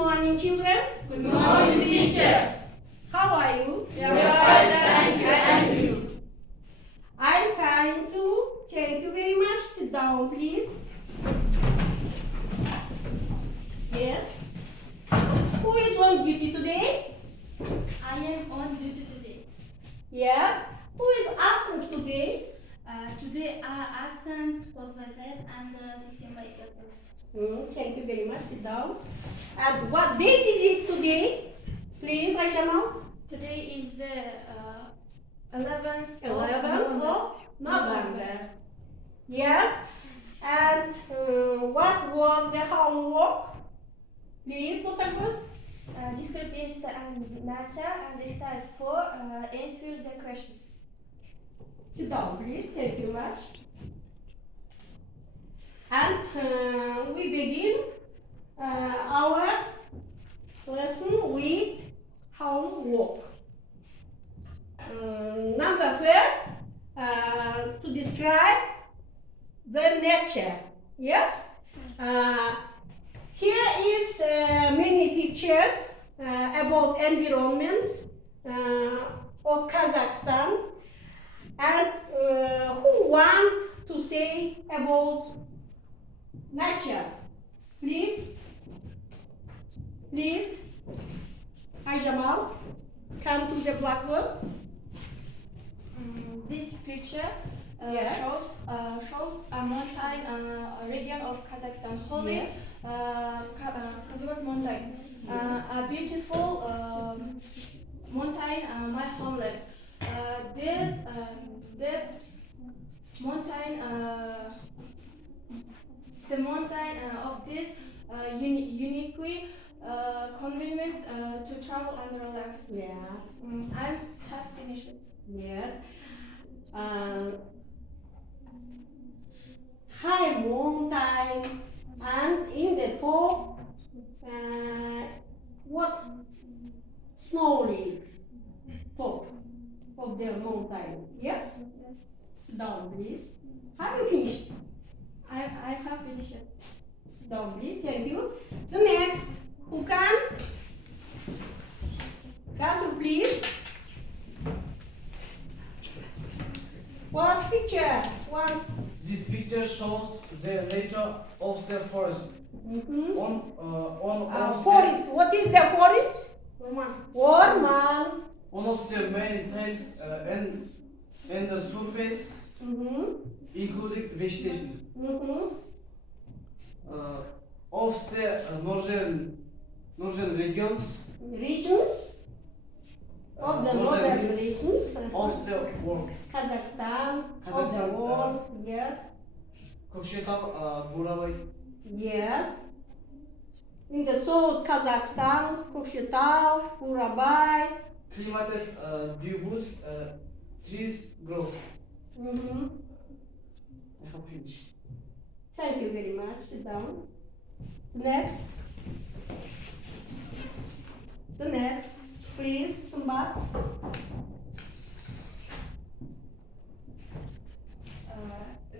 morning, children. Good morning, teacher. How are you? We are fine, thank you, and you? I'm fine too. Thank you very much. Sit down, please. Yes. Who is on duty today? I am on duty today. Yes. Who is absent today? Today I absent was myself and 16 by girls. Thank you very much. Sit down. And what date is it today? Please, Ayjamal. Today is 11th 11th of November. Yes. And what was the homework? Please, Potagos. Describe and nature and exercise 4. Answer the questions. Sit down, please. Thank you much. And we begin our lesson with homework. Number first, to describe the nature. Yes? Here is many pictures about environment of Kazakhstan. And who want to say about nature? Please? Please? Hi Jamal, come to the blackboard. This picture Yes. shows a mountain region of Kazakhstan, holy Yes. Kazakh mountain. A beautiful mountain, my homeland. The mountain of this uniquely convenient to travel and relax. Yes. I have finished it. Yes. High mountain and in the top what snowy top of the mountain. Yes? Yes. Sit down, please. Have you finished? I have finished it. Sit down, please. Thank you. The next, who can? Careful, please. What picture? One. This picture shows the nature of the forest. On Forest. What is the forest? Orman. one of the main types and the surface, including vegetation. Of the northern regions Regions of the northern regions of the world. Kazakhstan, of the Kazakhstan, world. Yes. Көкшетау, Бурабай. Yes. In the south, Kazakhstan, Kokshetau, Burabay. Climate is diverse, trees grow. I have finished. Thank you very much. Sit down. Next. The next, please, Sumbat.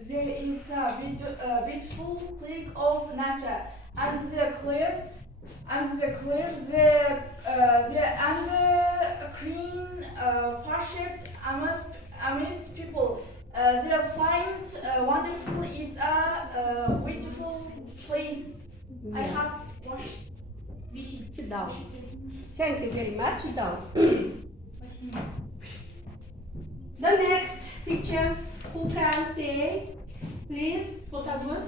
There is a beautiful click of nature, and the clear, and clean pasture amidst people. They find wonderful is a beautiful place. I have watched. Sit down. Thank you very much. Sit down. The next pictures, who can say, please, Potagos?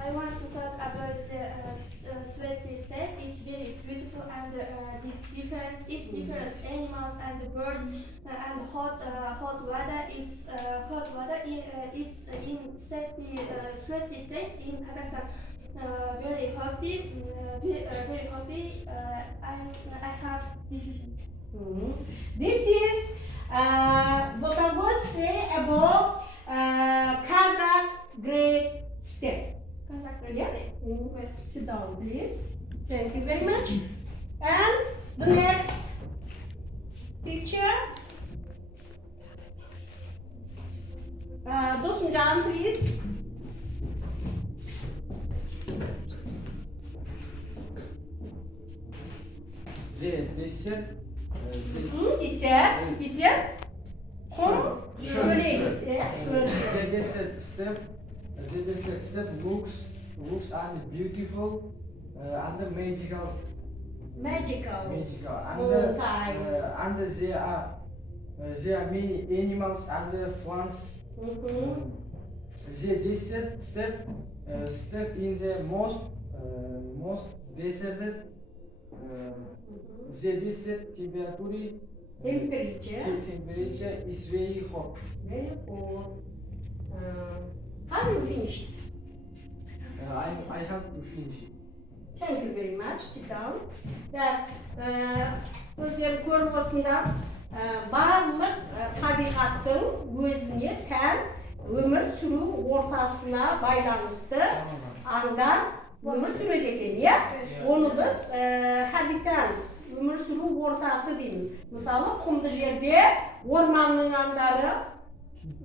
I want to talk about the sweaty state. It's very beautiful and different. It's different animals and birds and hot water. It's hot water. It's in sweaty state in Kazakhstan. Very happy. Very happy. I have division. This is what I was say about Kazakh great state. Kazakh great Yeah. state. Yes. Sit down, please. Thank you very much. And the next picture. Dosunjan, please. dessert. Dessert. Şöyle. The dessert step looks and beautiful and magical. Magical. And And there are many animals and plants. The dessert step in the most deserted. The dessert temperature is very hot. Very hot. How you finished? I have to finish it. Thank you very much. Sit down. Көздерін көріп отырсыңдар, барлық табиғаттың өзіне тән өмір сүру ортасына байланысты аңдар өмір сүреді екен, иә? Оны біз habitats, өмір сүру ортасы дейміз. Мысалы, құмды жерде орманның аңдары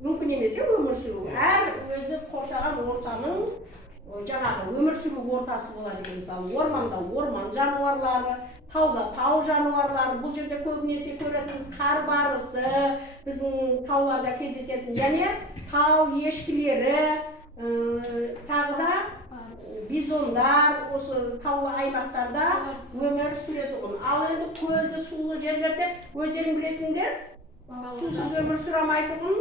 мүмкін емес өмір сүру. Әр өзі қоршаған ортаның жаңағы өмір сүру ортасы болады екен. Мысалы, орманда орман жануарлары, тауда тау жануарлары, бұл жерде көбінесе көретініміз қар барысы, біздің тауларда кездесетін, және тау ешкілері, тағы да бизондар, осы таулы аймақтарда өмір сүреді. Ал енді көлді, сулы жерлерде өздерің білесіңдер, сусыз өмір сүре алмайтын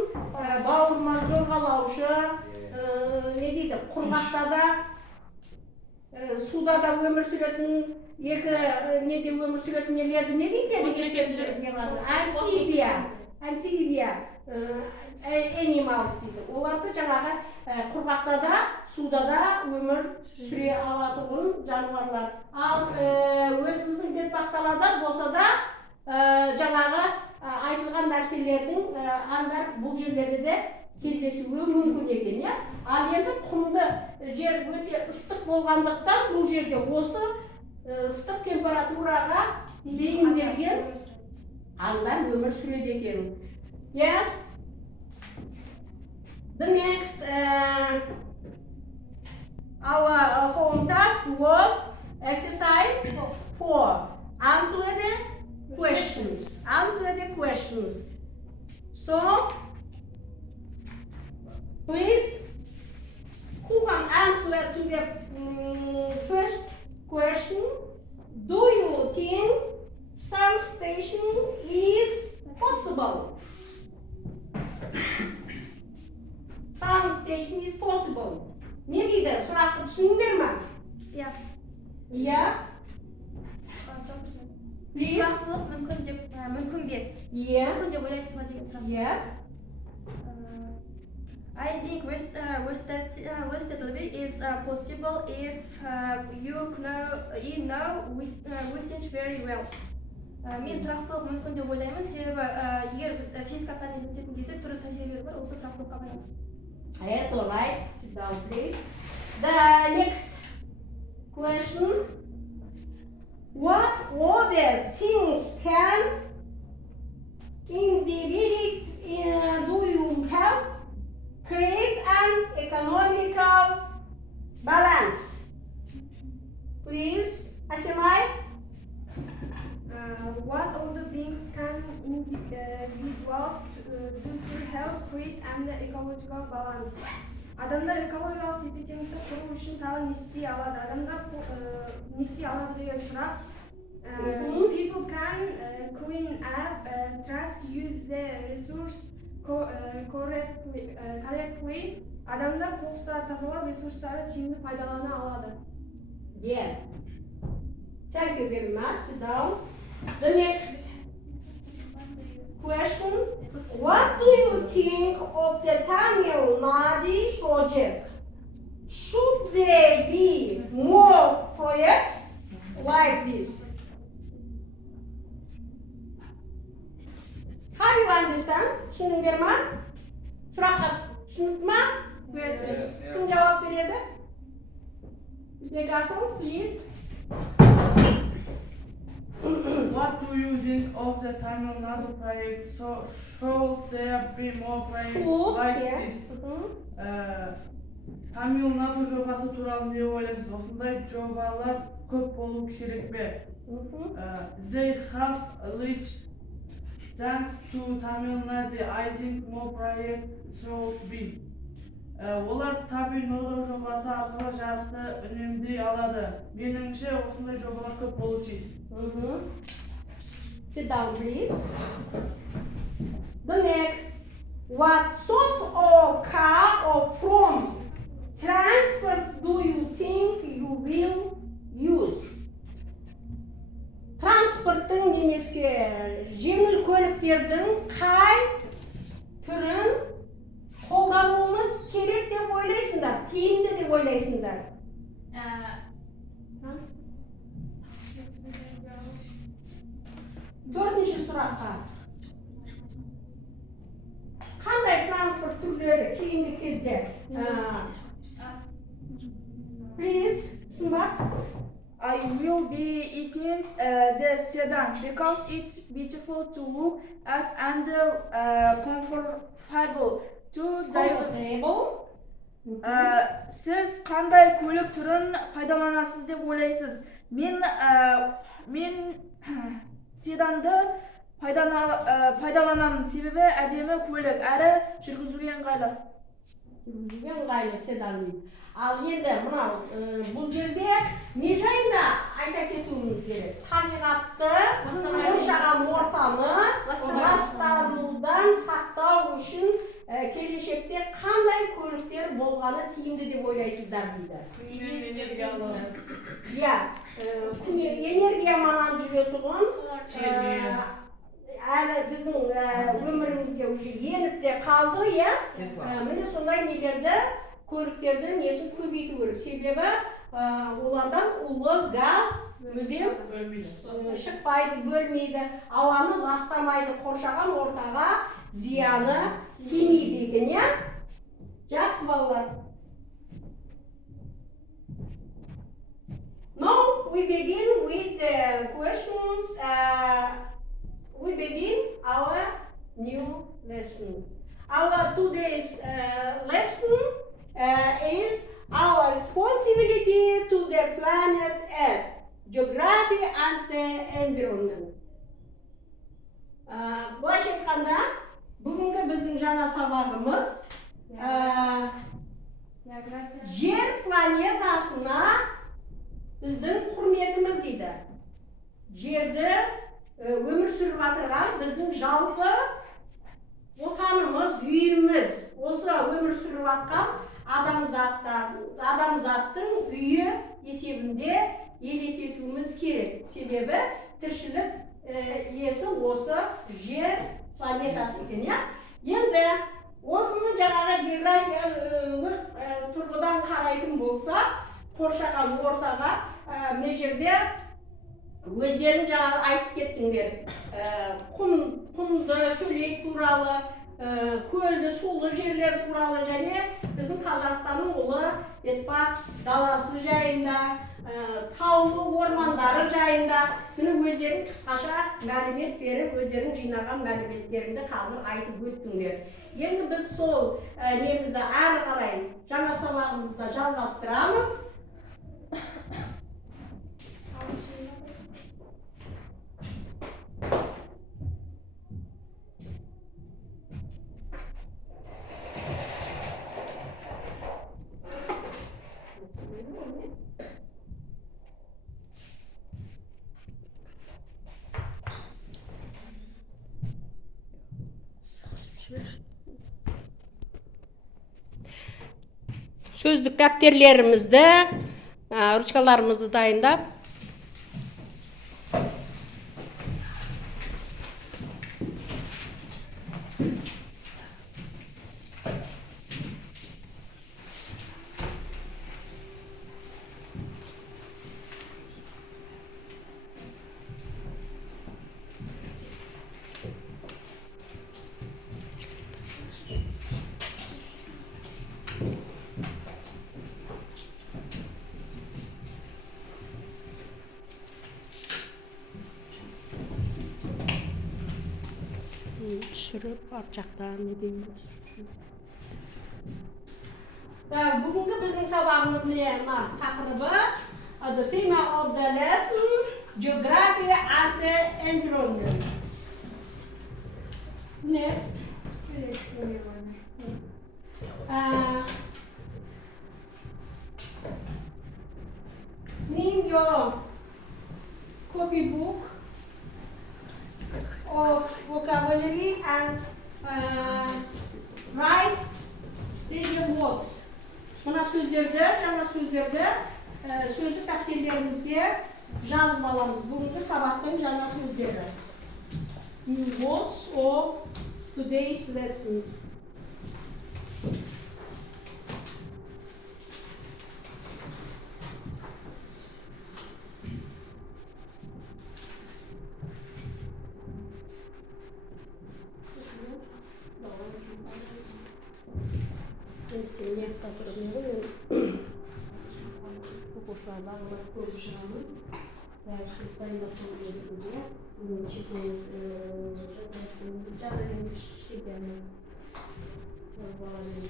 бауырмал жорғалаушы, не дейді, құрғақтада, суда да өмір сүретін, екі неде өмір сүретін нелерді не дейді? Амфибия animals дейді. Оларды жаңағы құрғақтада, суда да өмір сүре алатұғын жануарлар. Ал өзіміздің бетпақдалада болса да жаңағы айтылған нәрселердің аңдар бұл жерлерде де кездесуі мүмкін екен, иә? Ал енді құмды жер өте ыстық болғандықтан бұл жерде осы ыстық температураға бейімделген аңдар өмір сүреді екен. Yes? The next our home task was exercise 4. Answer the questions. So, please, who can answer to the first question? Do you think sun station is possible? Sun station is possible. Ne дейді? Сұрақты түсіндіңдер ме? Иә. Иә? Please. Мүмкін бе? Иә. Мүмкін деп ойлайсыз ба деген сұрақ. Yes. I think versatility is possible if you know research very well. Мен тұрақтылық мүмкін деп ойлаймын, себебі егер біз физика пәнін өтетін кезде түрлі тәжірибелер бар, осы тұрақтылыққа байланысты. Yes, all right. Sit down, please. The next question: what other things can individuals do you help create an economical balance? Please, Asimai. What other things can individuals do to help create an ecological balance? Адамдар экологиялық тепе-теңдікті құру үшін тағы не істей алады? Адамдар не істей алады деген сұрақ. People can clean up, use the resource correctly. Адамдар қоқыстарды тазалап, ресурстарды тиімді пайдалана алады. Yes. Thank you very much. Sit down. The next question: what do you think of the Tamil Nadu project? Should there be more projects like this? How do you understand? Түсіндіңдер ма? Сұраққа түсінді ма? Yes. Кім жауап береді? Бекасыл, please. What do you think of the Tamil Nadu project? Should there be more projects like this? Tamil Nadu жобасы туралы не ойлайсыз? Осындай жобалар көп болу керек пе? They have reached thanks to Tamil Nadu. I think more project should be. Олар табиғи ноdo жобасы арқылы жарықты үнемдей алады. Меніңше осындай жобалар көп болуы тиіс. Sit down, please. The next, what sort of car or from transport do you think you will use? Транспорттың немесе жеңіл көліктердің қай түрін қолдануымыз керек деп ойлайсыңдар, тиімді деп ойлайсыңдар? Төртінші сұраққа. Қандай транспорт түрлері кейінгі кезде? Please, сымбат. I will be using the sedan because it's beautiful to look at and comfortable to drive. Сіз қандай көлік түрін пайдаланасыз деп ойлайсыз? Мен седанды пайдаланамын, себебі әдемі көлік, әрі жүргізуге ыңғайлы. Ыңғайлы седан дейді. Ал енді мынау бұл жерде не жайында айта кетуіміз керек? Табиғатты, қоршаған ортаны ластанудан сақтау үшін келешекте қандай көліктер болғаны тиімді деп ойлайсыздар дейді. Энергияман жүретұғын әлі біздің өмірімізге уже еніп те қалды, міне сондай нелерді, көліктерді несін көбейту керек. Себебі олардан улы газ мүлдем шықпайды, бөлмейді, ауаны ластамайды, қоршаған ортаға зияны тимейді екен, Жақсы балалар. Now we begin with the questions. We begin our new lesson. Our today's lesson is our responsibility to the planet Earth, geography and the environment. Былайша айтқанда, бүгінгі біздің жаңа сабағымыз жер планетасына біздің құрметіміз дейді. Жерді өмір сүріп жатырған біздің жалпы отанымыз, үйіміз, осы өмір сүріп жатқан адамзаттың үйі есебінде елестетуіміз керек. Себебі тіршілік иесі осы жер планетасы екен, Енді осыны жаңағы географиялық тұрғыдан қарайтын болса, қоршаған ортаға мына жерде өздерің жаңағы айтып кеттіңдер. Құмды, шөлейт туралы, көлді, сулы жерлер туралы және біздің Қазақстанның ұлы бетпақ даласы жайында, таулы ормандары жайында өздерің қысқаша мәлімет беріп, өздерің жинаған мәліметтеріңді қазір айтып өттіңдер. Енді біз сол немізді әрі қарай жаңа сабағымызда жалғастырамыз. Сөздік дәптерлерімізді, ручкаларымызды дайындап, түсіріп, ар жақтан не дейміз. Бүгінгі біздің сабағымыз міне тақырыбы The theme of the lesson geography and environment. Next. Name your copybook of vocabulary and write these words. Mına sözlerді, жаңа сөздерді сөздік тақтелерімізге жазып аламыз. Бүгінгі сабақтың жаңа сөздері. Words of today's lesson. Сенер тақырыбында оқушыларға көп шығамын. Дәрісі дайындап қойғанымда жазайын кішкентайым баламен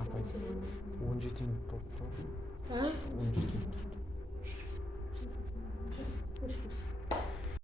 Apay, 17 minut oldu. 17 minut oldu.